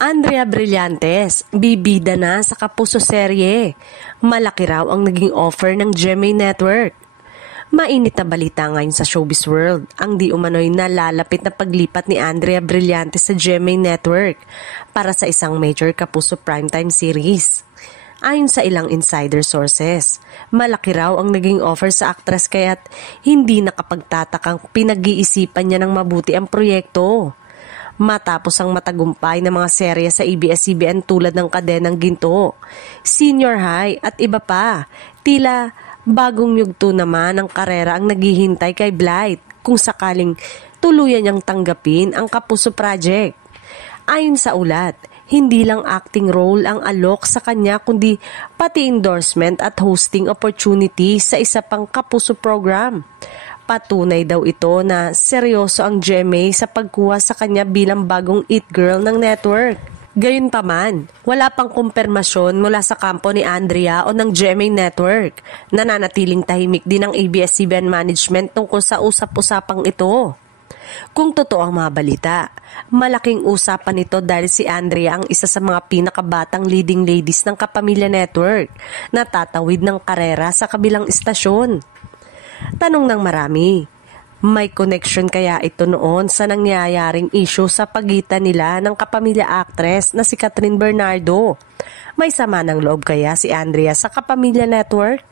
Andrea Brillantes, bibida na sa Kapuso serye. Malaki raw ang naging offer ng GMA Network. Mainit na balita ngayon sa showbiz world ang di umano'y nalalapit na paglipat ni Andrea Brillantes sa GMA Network para sa isang major Kapuso primetime series. Ayon sa ilang insider sources, malaki raw ang naging offer sa aktres kaya't hindi nakapagtatakang pinag-iisipan niya ng mabuti ang proyekto. Matapos ang matagumpay na mga serye sa ABS-CBN tulad ng Kadenang Ginto, Senior High at iba pa, tila bagong yugto naman ang karera ang naghihintay kay Blythe kung sakaling tuluyan niyang tanggapin ang Kapuso Project. Ayon sa ulat, hindi lang acting role ang alok sa kanya kundi pati endorsement at hosting opportunity sa isa pang Kapuso program. Patunay daw ito na seryoso ang GMA sa pagkuha sa kanya bilang bagong it girl ng network. Gayunpaman, wala pang kumpirmasyon mula sa kampo ni Andrea o ng GMA Network. Nananatiling tahimik din ang ABS-CBN management tungkol sa usap-usapang ito. Kung totoo ang mga balita, malaking usapan ito dahil si Andrea ang isa sa mga pinakabatang leading ladies ng Kapamilya Network na tatawid ng karera sa kabilang istasyon. Tanong ng marami, may connection kaya ito noon sa nangyayaring issue sa pagitan nila ng kapamilya actress na si Catherine Bernardo? May sama ng loob kaya si Andrea sa Kapamilya Network?